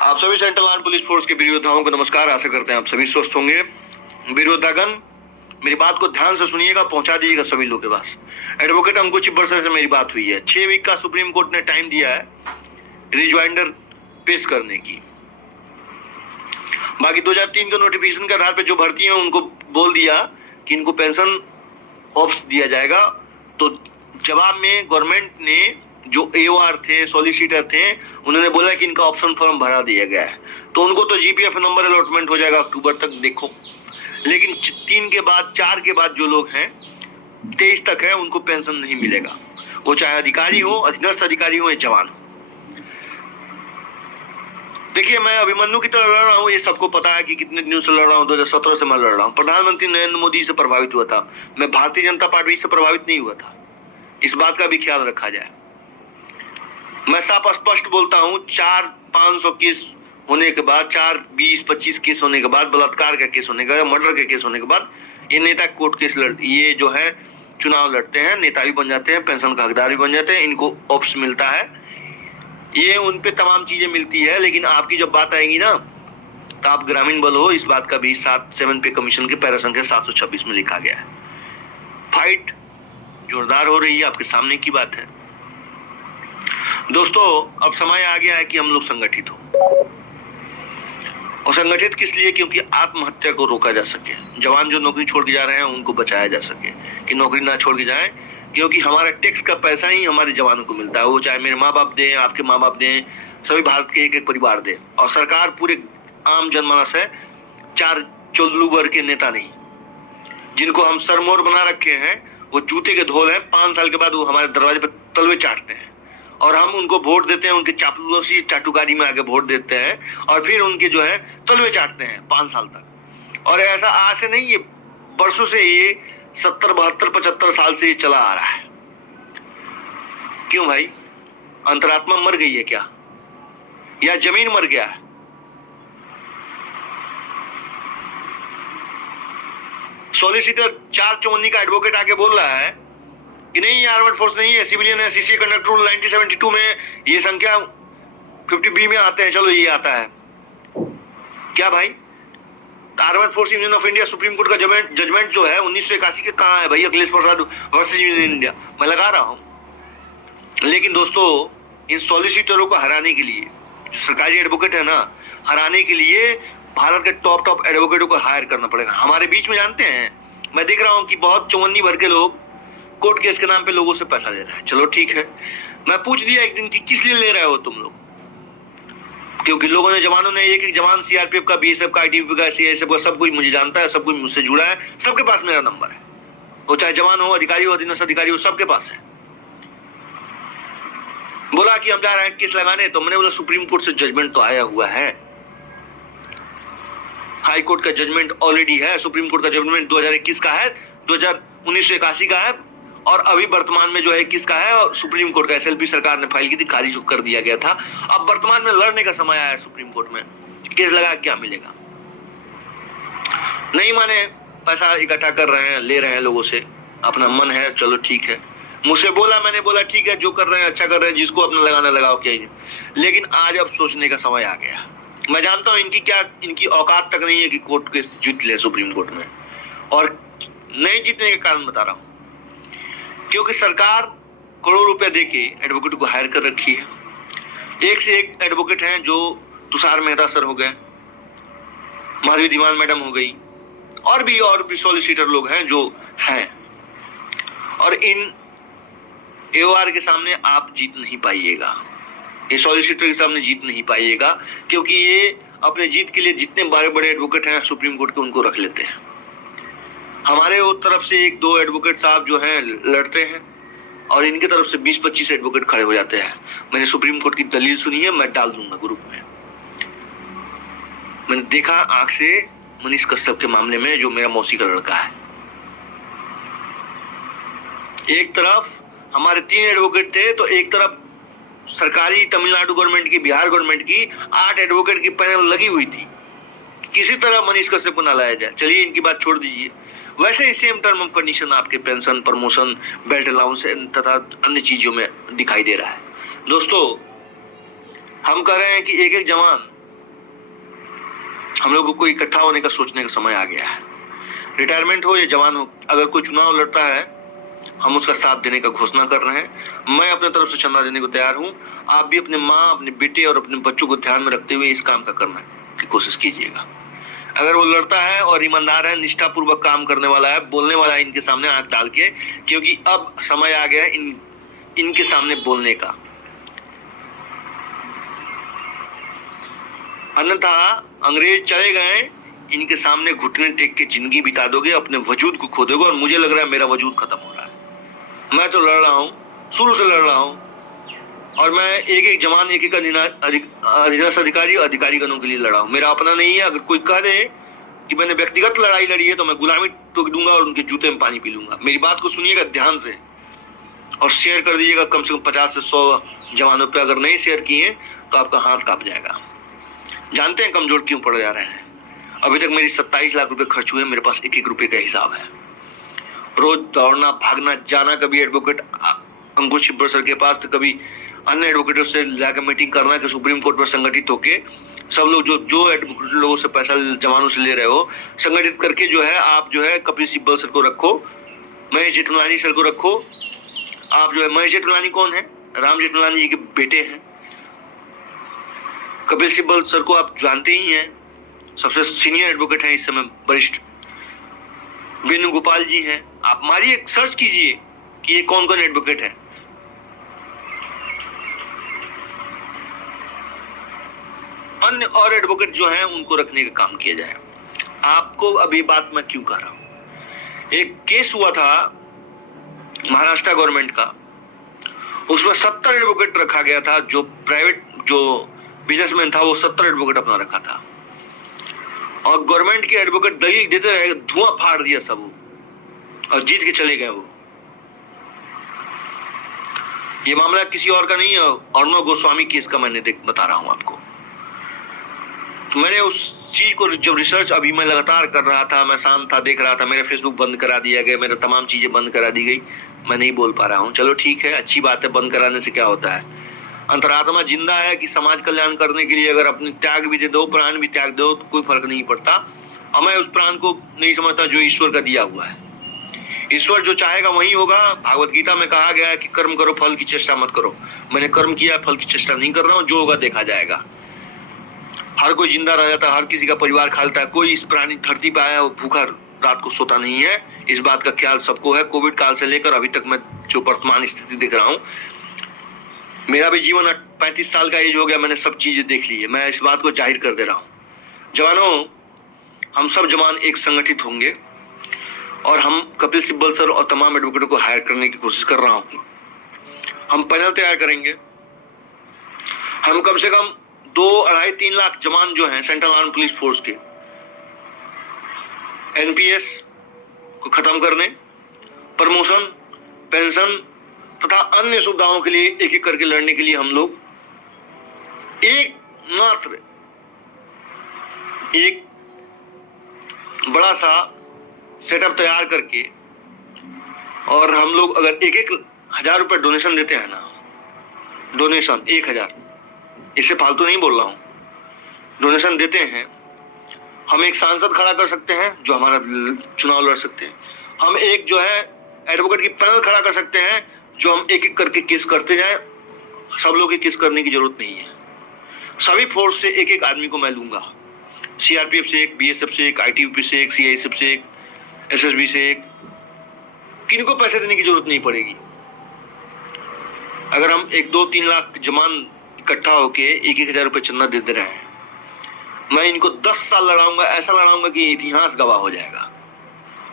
आप सभी central arm police force के वीर योद्धाओं को नमस्कार। आशा करते हैं आप सभी स्वस्थ होंगे। वीर योद्धागण, मेरी बात को ध्यान से सुनिएगा, पहुंचा दीजिएगा सभी लोगों के पास। एडवोकेट अंकुश चिब्बर सर से मेरी बात हुई है। 6 वीक का सुप्रीम कोर्ट ने टाइम दिया है रिज्वाइंडर पेश करने की। बाकी 2003 के नोटिफिकेशन के आधार पर जो भर्ती है उनको बोल दिया कि इनको पेंशन ऑप्स दिया जाएगा। तो जवाब में गवर्नमेंट ने जो एओआर थे, सॉलिसिटर थे, उन्होंने बोला कि इनका ऑप्शन फॉर्म भरा दिया गया है, तो उनको तो जीपीएफ नंबर अलॉटमेंट हो जाएगा अक्टूबर तक। देखो, लेकिन 3 के बाद 4 के बाद जो लोग हैं 23 तक है, उनको पेंशन नहीं मिलेगा। वो चाहे अधिकारी हो, अधीनस्थ अधिकारी हो या जवान हो। देखिए, मैं अभिमन्यु की तरह लड़ रहा हूँ, ये सबको पता है कि कितने दिनों से लड़ रहा हूँ। 2017 से मैं लड़ रहा हूँ। प्रधानमंत्री नरेंद्र मोदी से प्रभावित हुआ था, मैं भारतीय जनता पार्टी से प्रभावित नहीं हुआ था। इस बात का भी ख्याल रखा जाए। मैं साफ स्पष्ट बोलता हूँ, 400-500 केस होने के बाद, 4-20-25 केस होने के बाद, बलात्कार का केस होने के बाद, मर्डर के केस होने के बाद, ये नेता कोर्ट केस ये जो है चुनाव लड़ते हैं, नेता भी बन जाते हैं, पेंशन का हकदार भी बन जाते हैं, इनको ऑप्स मिलता है, ये उन पे तमाम चीजें मिलती है। लेकिन आपकी जब बात आएगी ना, तो आप ग्रामीण बल हो, इस बात का भी 7 पे कमीशन के पैरा संख्या 726 में लिखा गया है। फाइट जोरदार हो रही है, आपके सामने की बात है। दोस्तों, अब समय आ गया है कि हम लोग संगठित हो। और संगठित किस लिए? क्योंकि आत्महत्या को रोका जा सके, जवान जो नौकरी छोड़ के जा रहे हैं उनको बचाया जा सके कि नौकरी ना छोड़ के जाएं। क्योंकि हमारा टैक्स का पैसा ही हमारे जवानों को मिलता है, वो चाहे मेरे माँ बाप दें, आपके माँ बाप दें, सभी भारत के एक एक परिवार दें। और सरकार पूरे आम जनमानस है, 4 चोल्लू वर्ग के नेता नहीं, जिनको हम सरमोर बना रखे हैं, वो जूते के धोल हैं। 5 साल के बाद वो हमारे दरवाजे पर तलवे चाटते हैं और हम उनको वोट देते हैं, उनके चापलूसी चाटुकारी में आगे वोट देते हैं और फिर उनके जो है तलवे चाटते हैं 5 साल तक। और ऐसा आज से नहीं, ये बरसों से, ये 70, 72, 75 साल से ये चला आ रहा है। क्यों भाई? अंतरात्मा मर गई है क्या, या जमीन मर गया है? सॉलिसिटर 454 का एडवोकेट आके बोल रहा है कि नहीं, ये आर्मड फोर्स नहीं है, सिविलियन है। सीसीए कंडक्ट रूल 1972 में ये संख्या 50B में आते हैं, चलो ये आता है क्या भाई? Armed forces union of India supreme court का जजमेंट जो है 1981 के कहाँ है भाई? Akhilesh Prasad versus union India मैं लगा रहा हूं। लेकिन दोस्तों, इन सॉलिसिटरों को हराने के लिए, जो सरकारी एडवोकेट है ना, हराने के लिए भारत के टॉप एडवोकेटों को हायर करना पड़ेगा। हमारे बीच में जानते हैं, मैं देख रहा हूं कि बहुत चौवन्नी भर के लोग कोर्ट केस के नाम पे लोगों से पैसा ले रहे हैं। चलो ठीक है, मैं पूछ दिया एक दिन कि किस लिए ले रहे हो तुम लोग? क्योंकि लोगों ने, जवानों ने, एक जवान सीआरपीएफ का, बीएसएफ का, आईटीबीपी का, सीआईएसएफ का, सब कोई मुझे जानता है, सब कोई मुझसे जुड़ा है, सबके पास मेरा नंबर है। वो चाहे जवान हो, अधिकारी हो, अधीनस्थ अधिकारी हो, सबके पास है। बोला कि हम जा रहे हैं केस लगाने, तो मैंने बोला सुप्रीम कोर्ट से जजमेंट तो आया हुआ है, हाई कोर्ट का जजमेंट ऑलरेडी है, सुप्रीम कोर्ट का जजमेंट 2021 का है, 1981 का है, और अभी वर्तमान में जो है 21 का है, और सुप्रीम कोर्ट का एसएलपी सरकार ने फाइल की थी, खारिज कर दिया गया था। अब वर्तमान में लड़ने का समय आया है सुप्रीम कोर्ट में, केस लगा क्या मिलेगा? नहीं माने, पैसा इकट्ठा कर रहे हैं, ले रहे हैं लोगों से, अपना मन है, चलो ठीक है। मुझसे बोला, मैंने बोला ठीक है, जो कर रहे हैं अच्छा कर रहे हैं, जिसको अपना लगाना लगाओ, क्या ही। लेकिन आज अब सोचने का समय आ गया। मैं जानता हूं इनकी औकात तक नहीं है कि कोर्ट केस जीत ले सुप्रीम कोर्ट में, और नहीं जीतने के कारण बता रहा हूं, क्योंकि सरकार करोड़ रुपए देके एडवोकेट को हायर कर रखी है। एक से एक एडवोकेट हैं, जो तुषार मेहता सर हो गए, माधवी धीमान मैडम हो गई, और भी सॉलिसिटर लोग हैं जो हैं। और इन एओआर के सामने आप जीत नहीं पाइएगा, ये सॉलिसिटर के सामने जीत नहीं पाइएगा, क्योंकि ये अपने जीत के लिए जितने बड़े बड़े एडवोकेट हैं सुप्रीम कोर्ट के, उनको रख लेते हैं। हमारे तरफ से 1-2 एडवोकेट साहब जो हैं लड़ते हैं, और इनके तरफ से 20-25 एडवोकेट खड़े हो जाते हैं। मैंने सुप्रीम कोर्ट की दलील सुनी है, मैं डाल दूंगा ग्रुप में। मैंने देखा आंख से मनीष कश्यप के मामले में, जो मेरा मौसी का लड़का है। एक तरफ हमारे 3 एडवोकेट थे, तो एक तरफ सरकारी तमिलनाडु गवर्नमेंट की, बिहार गवर्नमेंट की 8 एडवोकेट की पैनल लगी हुई थी, किसी तरह मनीष कश्यप को ना लाया जाए। चलिए, इनकी बात छोड़ दीजिए। वैसे ही सेम टर्म ऑफ कंडीशन आपके पेंशन, प्रमोशन, बेल्ट अलाउंस तथा अन्य चीजों में दिखाई दे रहा है। दोस्तों, हम कह रहे हैं कि एक एक जवान हम लोगों को इकट्ठा होने का सोचने का समय आ गया है। रिटायरमेंट हो या जवान हो, अगर कोई चुनाव लड़ता है हम उसका साथ देने का घोषणा कर रहे हैं। मैं अपने तरफ से चंदा देने को तैयार हूं। आप भी अपने माँ, अपने बेटे और अपने बच्चों को ध्यान में रखते हुए इस काम का करने की कोशिश कीजिएगा। अगर वो लड़ता है और ईमानदार है, निष्ठापूर्वक काम करने वाला है, बोलने वाला है इनके सामने आंख डाल के, क्योंकि अब समय आ गया है इनके सामने बोलने का। अन्यथा अंग्रेज चले गए, इनके सामने घुटने टेक के जिंदगी बिता दोगे, अपने वजूद को खो दोगे। और मुझे लग रहा है मेरा वजूद खत्म हो रहा है। मैं तो लड़ रहा हूँ, शुरू से लड़ रहा हूँ, और मैं एक एक जवान, एक एक अधीनस्थ अधिकारी और अधिकारीगणों के लिए लड़ा हूँ। मेरा अपना नहीं है। अगर कोई कह दे कि मैंने व्यक्तिगत लड़ाई लड़ी है तो मैं गुलामी टोक दूंगा और उनके जूते में पानी पी लूंगा। मेरी बात को सुनिएगा ध्यान से और शेयर कर दीजिएगा कम से कम 50 से 100 जवानों पे। अगर नहीं शेयर किए तो आपका हाथ कांप जाएगा। जानते हैं कमजोर क्यों पड़ जा रहे हैं? अभी तक मेरी 27 लाख रुपए खर्च हुए, मेरे पास एक एक रुपए का हिसाब है। रोज दौड़ना, भागना, जाना, कभी एडवोकेट अंकुश छिब्बर सर के पास तो कभी अन्य एडवोकेटों से जाकर मीटिंग करना कि सुप्रीम कोर्ट पर संगठित होके सब लोग जो एडवोकेट लोगों से पैसा जवानों से ले रहे हो, संगठित करके जो है आप जो है कपिल सिब्बल सर को रखो, महेश जेठमलानी सर को रखो। आप जो है, महेश जेठमलानी कौन है? राम जेठमलानी जी के बेटे हैं। कपिल सिब्बल सर को आप जानते ही हैं, सबसे सीनियर एडवोकेट हैं इस समय, वरिष्ठ। वेणुगोपाल जी हैं। आप मारिए, सर्च कीजिए कि ये कौन कौन एडवोकेट है। अन्य और एडवोकेट जो हैं उनको रखने का काम किया जाए। आपको अभी बात मैं क्यों कर रहा हूं, एक केस हुआ था महाराष्ट्र गवर्नमेंट का, उसमें 70 एडवोकेट रखा गया था। जो प्राइवेट जो बिजनेसमैन था वो 70 एडवोकेट अपना रखा था, और गवर्नमेंट के एडवोकेट दलील देते रहे, धुआं फाड़ दिया सब, और जीत के चले गए वो। ये मामला किसी और का नहीं है, अर्णव गोस्वामी केस का मैंने बता रहा हूं आपको। तो मैंने उस चीज को जब रिसर्च अभी मैं लगातार कर रहा था, मैं शांत था, देख रहा था, मेरा फेसबुक बंद करा दिया गया, मेरा तमाम चीजें बंद करा दी गई, मैं नहीं बोल पा रहा हूँ। चलो ठीक है, अच्छी बात है, बंद कराने से क्या होता है? अंतरात्मा जिंदा है कि समाज कल्याण करने के लिए अगर अपने त्याग भी दे दो, प्राण भी त्याग दो तो कोई फर्क नहीं पड़ता। और मैं उस प्राण को नहीं समझता जो ईश्वर का दिया हुआ है। ईश्वर जो चाहेगा वही होगा। भागवत गीता में कहा गया है कि कर्म करो, फल की चेष्टा मत करो। मैंने कर्म किया, फल की चेष्टा नहीं कर रहा हूँ, जो होगा देखा जाएगा। हर कोई जिंदा रह जाता है, हर किसी का परिवार खालता है, कोई इस प्राणी धरती पे आया वो भूखा रात को सोता नहीं है। इस बात का ख्याल सबको है। कोविड काल से लेकर अभी तक मैं जो वर्तमान स्थिति देख रहा हूँ, मेरा भी जीवन 35 साल का एज हो गया, मैंने सब चीजें देख ली है। मैं इस बात को जाहिर कर दे रहा हूँ। जवानों, हम सब जवान एक संगठित होंगे और हम कपिल सिब्बल सर और तमाम एडवोकेटों को हायर करने की कोशिश कर रहा हूँ। हम पैनल तैयार करेंगे। हम कम से कम 2-2.5-3 लाख जवान जो हैं सेंट्रल आर्म पुलिस फोर्स के, एनपीएस को खत्म करने, प्रमोशन, पेंशन तथा अन्य सुविधाओं के लिए एक एक करके लड़ने के लिए हम लोग एक बड़ा सा सेटअप तैयार करके, और हम लोग अगर 1,000 रुपए डोनेशन देते हैं ना, डोनेशन 1,000, इससे फालतू नहीं बोल रहा हूं, डोनेशन देते हैं, हम एक सांसद खड़ा कर सकते हैं जो हमारा चुनाव लड़ सकते हैं। हम एक जो है एडवोकेट की पैनल खड़ा कर सकते हैं जो हम एक एक करके केस करते जाएं। सब लोग की केस करने की जरूरत नहीं है। सभी फोर्स से एक एक आदमी को मैं लूंगा। सीआरपीएफ से एक, बीएसएफ से एक, आईटीबीपी से एक, सीआईएसएफ से एक, एसएसबी से एक। किनको पैसे देने की जरूरत नहीं पड़ेगी। अगर हम 1-2-3 लाख जवान इकट्ठा होके 1,000 रुपए चंदा दे रहे हैं, मैं इनको 10 साल लड़ाऊंगा, ऐसा लड़ाऊंगा कि इतिहास गवाह हो जाएगा।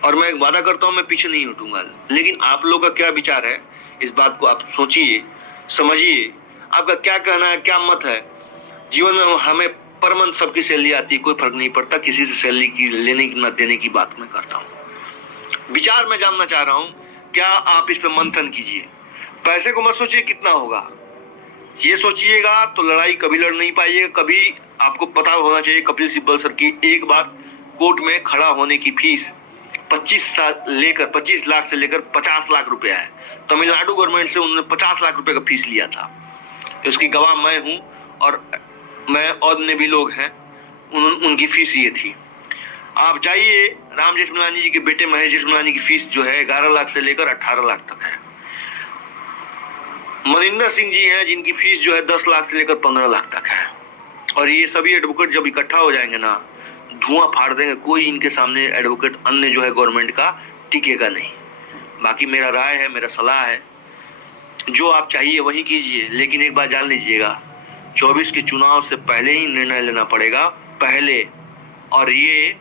और मैं वादा करता हूं मैं पीछे नहीं हटूंगा। लेकिन आप लोग का क्या विचार है, इस बात को आप सोचिए, समझिए। आपका क्या कहना है, क्या मत है? जीवन में हमें पर मंथ सबकी सैलरी आती है, कोई फर्क नहीं पड़ता। किसी से सैलरी की लेने की न देने की बात मैं करता हूँ। विचार मैं जानना चाह रहा हूँ, क्या आप इस पे मंथन कीजिए। पैसे को मत सोचिए कितना होगा, ये सोचिएगा तो लड़ाई कभी लड़ नहीं पाइएगा। कभी आपको पता होना चाहिए कपिल सिब्बल सर की एक बार कोर्ट में खड़ा होने की फीस 25 लाख से लेकर 50 लाख रुपया है। तमिलनाडु गवर्नमेंट से उन्होंने 50 लाख रुपए का फीस लिया था। इसकी गवाह मैं हूं और मैं और अन्य भी लोग हैं। उनकी फीस ये थी। आप जाइए, राम जेठमलानी जी के बेटे महेश जेठमलानी की फीस जो है 11 लाख से लेकर 18 लाख तक है। मनिंदर सिंह जी हैं जिनकी फीस जो है 10 लाख से लेकर 15 लाख तक है। और ये सभी एडवोकेट जब इकट्ठा हो जाएंगे ना, धुआं फाड़ देंगे। कोई इनके सामने एडवोकेट अन्य जो है गवर्नमेंट का टिकेगा नहीं। बाकी मेरा राय है, मेरा सलाह है, जो आप चाहिए वही कीजिए, लेकिन एक बात जान लीजिएगा, 24 के चुनाव से पहले ही निर्णय लेना पड़ेगा, पहले। और ये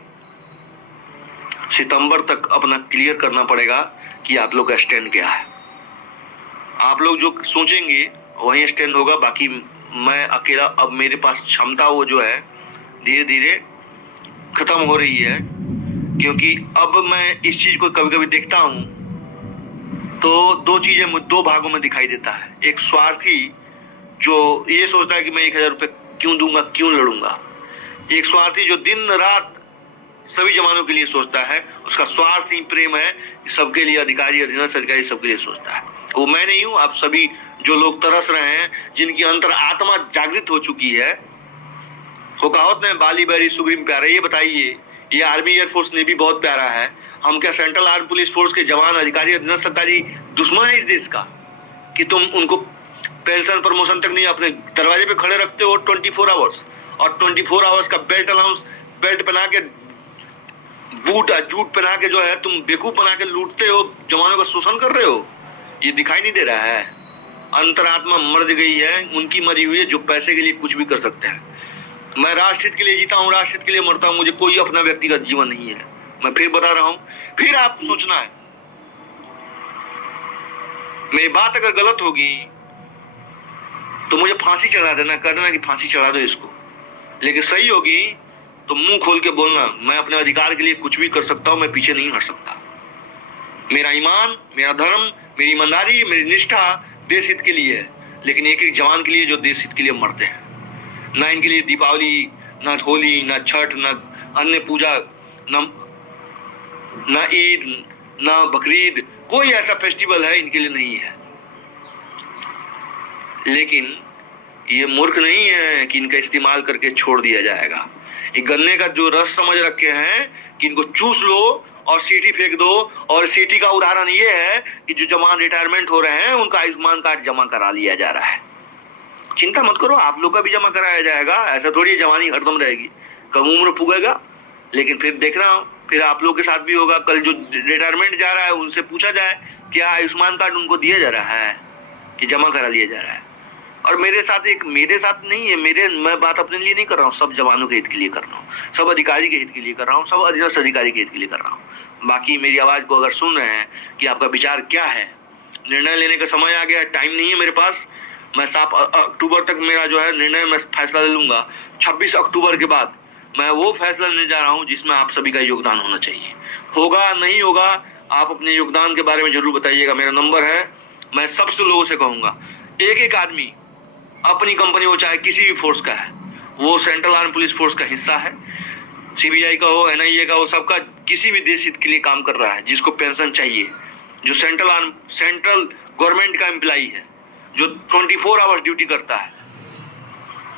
सितंबर तक अपना क्लियर करना पड़ेगा कि आप लोग का स्टैंड क्या है। आप लोग जो सोचेंगे वही स्टैंड होगा। बाकी मैं अकेला, अब मेरे पास क्षमता वो जो है धीरे धीरे खत्म हो रही है, क्योंकि अब मैं इस चीज को कभी कभी देखता हूं तो दो चीजें दो भागों में दिखाई देता है। एक स्वार्थी जो ये सोचता है कि मैं 1000 रुपये क्यों दूंगा, क्यों लड़ूंगा। एक स्वार्थी जो दिन रात सभी जवानों के लिए सोचता है, उसका स्वार्थ ही प्रेम है, सबके लिए अधिकारी, अधीनस्थ अधिकारी सबके लिए सोचता है। वो मैं नहीं हूं, आप सभी जो लोग तरस रहे हैं, जिनकी अंतर आत्मा जागृत हो चुकी है। वो कहावत में बाली बैरी सुग्रीम प्यारा, ये बताइए, ये आर्मी एयरफोर्स नेवी बहुत प्यारा है, हम क्या सेंट्रल आर्म पुलिस फोर्स के जवान, अधिकारी, अधीनस्थ अधिकारी दुश्मन है इस देश का कि तुम उनको पेंशन प्रमोशन तक नहीं अपने दरवाजे पे खड़े रखते हो 24 आवर्स, और 24 आवर्स का बेल्ट अलाउंस, बेल्ट पहना के, बूट जूट पहना के जो है तुम बेवकूफ बना के लूटते हो, जवानों का शोषण कर रहे हो। ये दिखाई नहीं दे रहा है। अंतरात्मा मर गई है, उनकी मरी हुई है जो पैसे के लिए कुछ भी कर सकते हैं। मैं राष्ट्रहित के लिए जीता हूँ, राष्ट्रहित के लिए मरता हूँ, मुझे कोई अपना व्यक्तिगत जीवन नहीं है। मैं फिर बता रहा हूँ, फिर आप सोचना है, मेरी बात अगर गलत होगी तो मुझे फांसी चढ़ा देना, करना कि फांसी चढ़ा दो इसको, लेकिन सही होगी तो मुंह खोल के बोलना, मैं अपने अधिकार के लिए कुछ भी कर सकता हूं, मैं पीछे नहीं हट सकता। मेरा ईमान, मेरा धर्म, मेरी ईमानदारी, मेरी निष्ठा देश हित के लिए है, लेकिन एक एक जवान के लिए जो देश हित के लिए मरते हैं। ना इनके लिए दीपावली, ना होली, ना छठ, ना अन्य पूजा, ना ईद, ना बकरीद, कोई ऐसा फेस्टिवल है इनके लिए नहीं है। लेकिन ये मूर्ख नहीं है कि इनका इस्तेमाल करके छोड़ दिया जाएगा। ये गन्ने का जो रस समझ रखे हैं कि इनको चूस लो और सीटी फेंक दो। और सीटी का उदाहरण ये है कि जो जवान रिटायरमेंट हो रहे हैं उनका आयुष्मान कार्ड जमा करा लिया जा रहा है। चिंता मत करो, आप लोग का भी जमा कराया जाएगा। ऐसा थोड़ी जवानी हरदम रहेगी, कम उम्र पुगेगा, लेकिन फिर देखना, फिर आप लोग के साथ भी होगा। कल जो रिटायरमेंट जा रहा है उनसे पूछा जाए क्या आयुष्मान कार्ड उनको दिया जा रहा है कि जमा करा लिया जा रहा है। और मेरे साथ नहीं है, मैं बात अपने लिए नहीं कर रहा हूँ, सब जवानों के हित के लिए कर रहा हूँ, सब अधिकारी के हित के लिए कर रहा हूँ, सब अधीनस्थ अधिकारी के हित के लिए कर रहा हूँ। बाकी मेरी आवाज को अगर सुन रहे हैं कि आपका विचार क्या है, निर्णय लेने का समय आ गया, टाइम नहीं है मेरे पास। मैं 7 अक्टूबर तक मेरा जो है निर्णय, मैं फैसला ले लूंगा। 26 अक्टूबर के बाद मैं वो फैसला लेने जा रहा हूँ जिसमें आप सभी का योगदान होना चाहिए। होगा नहीं होगा, आप अपने योगदान के बारे में जरूर बताइएगा। मेरा नंबर है, मैं सबसे लोगों से कहूंगा, एक एक आदमी अपनी कंपनी, वो चाहे किसी भी फोर्स का है, वो सेंट्रल आर्म पुलिस फोर्स का हिस्सा है, सीबीआई का हो, एनआईए का हो, सबका किसी भी देश हित के लिए काम कर रहा है, जिसको पेंशन चाहिए, जो सेंट्रल गवर्नमेंट का एम्प्लॉई है, जो 24 आवर्स ड्यूटी करता है।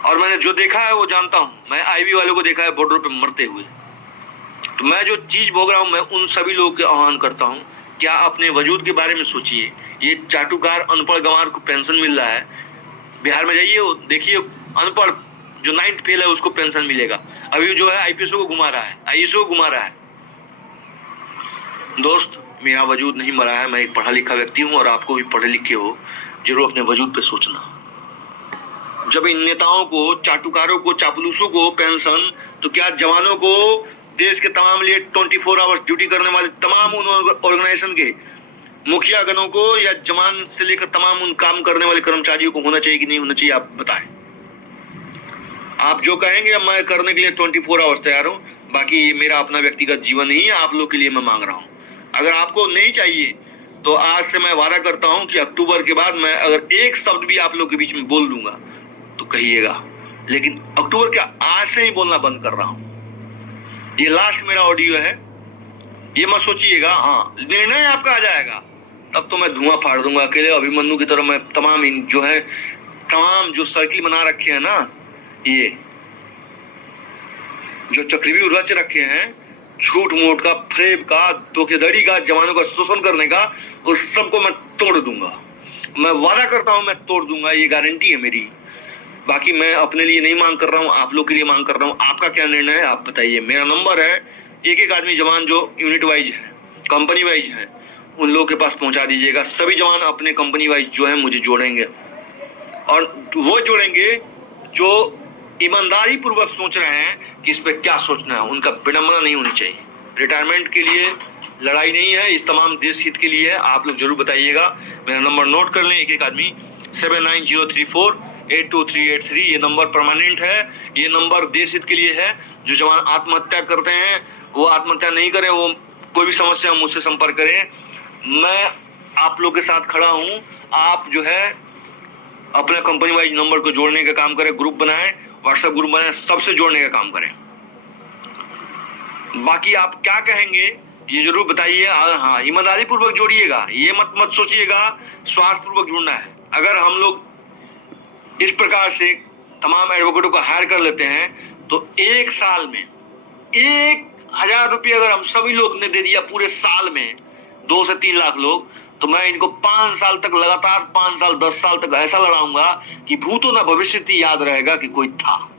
और मैंने जो देखा है वो जानता हूं, मैं आईबी वालों को देखा है बॉर्डर पे मरते हुए। तो मैं जो चीज भोग रहा हूं, मैं उन सभी लोगों के आह्वान करता हूं, क्या अपने वजूद के बारे में सोचिए। ये चाटुकार अनपढ़ गंवार को पेंशन मिल रहा है, बिहार में जाइए देखिए, अनपढ़ जो 9th फेल है उसको पेंशन मिलेगा। अभी जो है आईपीएस को घुमा रहा है, आईएएस को घुमा रहा है। दोस्त, मेरा वजूद नहीं मरा है, मैं एक पढ़ा लिखा व्यक्ति हूं, और आपको भी पढ़े लिखे हो, जरूर अपने वजूद पे सोचना। जब इन नेताओं को, चाटुकारों को, चापलूसों को पेंशन, तो क्या जवानों को, देश के तमाम लिए 24 आवर्स ड्यूटी करने वाले तमाम उन ऑर्गेनाइजेशन के मुखिया गणों को, या जवान से लेकर तमाम उन काम करने वाले कर्मचारियों को होना चाहिए कि नहीं होना चाहिए, आप बताएं। आप जो कहेंगे मैं करने के लिए 24 आवर्स तैयार हूं। बाकी मेरा अपना व्यक्तिगत जीवन नहीं है, आप लोग के लिए मैं मांग रहा हूं। अगर आपको नहीं चाहिए तो आज से मैं वादा करता हूं कि अक्टूबर के बाद मैं अगर एक शब्द भी आप लोग के बीच में बोल दूंगा तो कहिएगा, लेकिन अक्टूबर के आज से ही बोलना बंद कर रहा हूं। ये लास्ट मेरा ऑडियो है, ये मत सोचिएगा। हाँ, निर्णय आपका आ जाएगा तब तो मैं धुआं फाड़ दूंगा अकेले अभिमन्यु की तरह। मैं तमाम जो सर्किल बना रखे हैं ना, ये जो चक्रव्यूह रच रखे हैं झूठ मूठ का, फरेब का, धोखेधड़ी का, जवानों का शोषण करने का, उस सबको मैं तोड़ दूंगा। मैं वादा करता हूं मैं तोड़ दूंगा, ये गारंटी है मेरी। बाकी मैं अपने लिए नहीं मांग कर रहा हूं, आप लोग के लिए मांग कर रहा हूं। आपका क्या निर्णय है आप बताइए। मेरा नंबर है, एक एक आदमी जवान जो यूनिट वाइज है, कंपनी वाइज है, उन लोगों के पास पहुंचा दीजिएगा। सभी जवान अपने कंपनी वाइज जो है मुझे जोड़ेंगे, और वो जोड़ेंगे जो ईमानदारी पूर्वक सोच रहे हैं कि इस पे क्या सोचना है। उनका विडंबना नहीं होनी चाहिए। रिटायरमेंट के लिए लड़ाई नहीं है, इस तमाम देश हित के लिए है। आप लोग जरूर बताइएगा। मेरा नंबर नोट कर लें, एक एक आदमी 7903482383। ये नंबर परमानेंट है, ये नंबर देश हित के लिए है। जो जवान आत्महत्या करते हैं वो आत्महत्या नहीं करें, वो कोई भी समस्या मुझसे संपर्क करें। मैं आप लोग के साथ खड़ा हूं। आप जो है अपने कंपनी वाइज नंबर को जोड़ने का काम करें, ग्रुप बनाएं, व्हाट्सएप ग्रुप बनाएं, सबसे जोड़ने का काम करें। बाकी आप क्या कहेंगे ये जरूर बताइए। हाँ, ईमानदारी पूर्वक जोड़िएगा, ये मत सोचिएगा स्वार्थ पूर्वक जुड़ना है। अगर हम लोग इस प्रकार से तमाम एडवोकेटों को हायर कर लेते हैं तो एक साल में 1000 रुपये अगर हम सभी लोग ने दे दिया पूरे साल में, 2 से 3 लाख लोग, तो मैं इनको 5 साल तक लगातार 5 साल 10 साल तक ऐसा लड़ाऊंगा कि भूतों ना भविष्य याद रहेगा कि कोई था।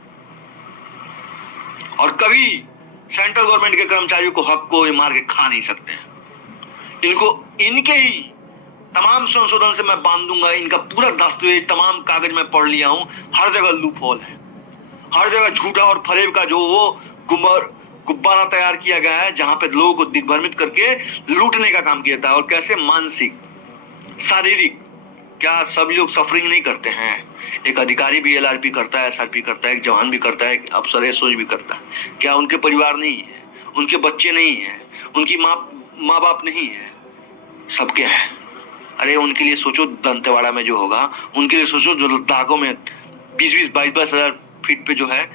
और कभी सेंट्रल गवर्नमेंट के कर्मचारियों को हक को मार के खा नहीं सकते हैं। इनको इनके ही तमाम संशोधन से मैं बांध दूंगा। इनका पूरा दस्तावेज तमाम कागज में पढ़ लिया हूं, हर जगह लूप होल है, हर जगह झूठा और फरेब का जो वो गुब्बारा तैयार किया गया है, जहां पे लोगों को दिग्भ्रमित करके लूटने का काम किया था। और कैसे मानसिक शारीरिक, क्या सभी लोग सफरिंग नहीं करते हैं? एक अधिकारी भी एलआरपी करता है, एसआरपी करता है, एक जवान भी करता है, एक अफसर एसओजी भी करता है। क्या उनके परिवार नहीं है, उनके बच्चे नहीं है, उनकी माँ बाप नहीं है? सबके हैं। अरे उनके लिए सोचो, दंतेवाड़ा में जो होगा, उनके लिए सोचो जो लद्दाखों में 20-20, 22-22 हजार फीट पे जो है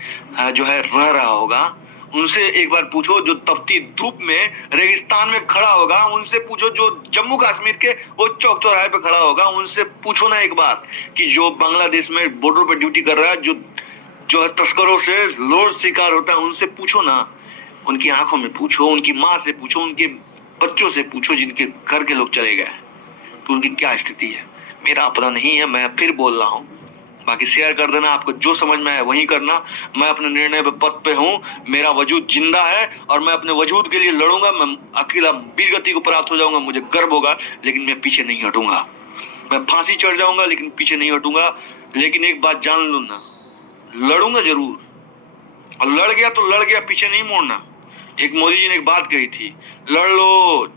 रह रहा होगा। उनसे एक बार पूछो, जो तपती धूप में रेगिस्तान में खड़ा होगा, उनसे पूछो जो जम्मू कश्मीर के वो चौक चौराहे पे खड़ा होगा, उनसे पूछो ना एक बार कि जो बांग्लादेश में बॉर्डर पे ड्यूटी कर रहा है, जो है तस्करों से लोड शिकार होता है, उनसे पूछो ना। उनकी आंखों में पूछो, उनकी माँ से पूछो, उनके बच्चों से पूछो जिनके घर के लोग चले गए, तो उनकी क्या स्थिति है। मेरा अपना नहीं है, मैं फिर बोल रहा हूँ। बाकी शेयर कर देना, आपको जो समझ में आए वही करना। मैं अपने निर्णय पे पद पे हूँ, मेरा वजूद जिंदा है और मैं अपने वजूद के लिए लड़ूंगा। मैं अकेला वीर गति को प्राप्त हो जाऊंगा, मुझे गर्व होगा, लेकिन मैं पीछे नहीं हटूंगा। मैं फांसी चढ़ जाऊंगा लेकिन पीछे नहीं हटूंगा। लेकिन एक बात जान लो ना, लड़ूंगा जरूर, और लड़ गया तो लड़ गया, पीछे नहीं मोड़ना। एक मोदी जी ने एक बात कही थी, लड़ लो,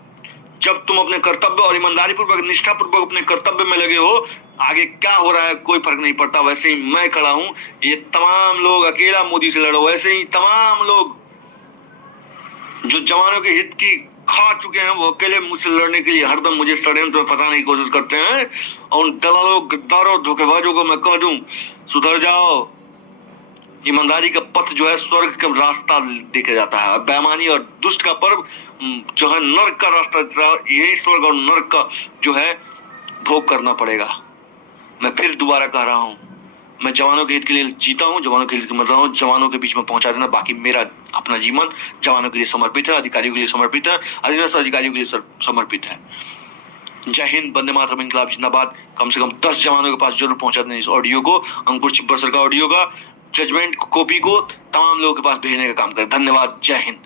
जब तुम अपने कर्तव्य और ईमानदारी पूर्वक निष्ठा पूर्वक अपने कर्तव्य में लगे हो, आगे क्या हो रहा है कोई फर्क नहीं पड़ता। वैसे ही मैं खड़ा हूं, ये तमाम लोग अकेला मोदी से लड़ो। वैसे ही तमाम लोग जो जवानों के हित की खा चुके हैं, वो अकेले मुझसे लड़ने के लिए हरदम मुझे षड्यंत्र में फंसाने की कोशिश करते हैं। और उन दलालों, गद्दारों, धोखेबाजों को मैं कह दूं, सुधर जाओ। ईमानदारी का पथ जो है स्वर्ग का रास्ता देखा जाता है, और बेईमानी और दुष्ट का पर्व जो है नर्क का रास्ता। यही स्वर्ग और नर्क का जो है भोग करना पड़ेगा। मैं फिर दोबारा कह रहा हूँ, मैं जवानों के हित के लिए जीता हूँ, जवानों के हित मर रहा हूँ, जवानों के बीच में पहुंचा देना। बाकी मेरा अपना जीवन जवानों के लिए समर्पित है, अधिकारियों के लिए समर्पित है, अधीनस्थ अधिकारियों के लिए समर्पित है। जय हिंद, वंदे मातरम, इंकलाब जिंदाबाद। कम से कम 10 जवानों के पास जरूर पहुंचा देना इस ऑडियो को, अंकुर चिब्बर सर का ऑडियो का, जजमेंट कॉपी को तमाम लोगों के पास भेजने का काम करें। धन्यवाद, जय हिंद।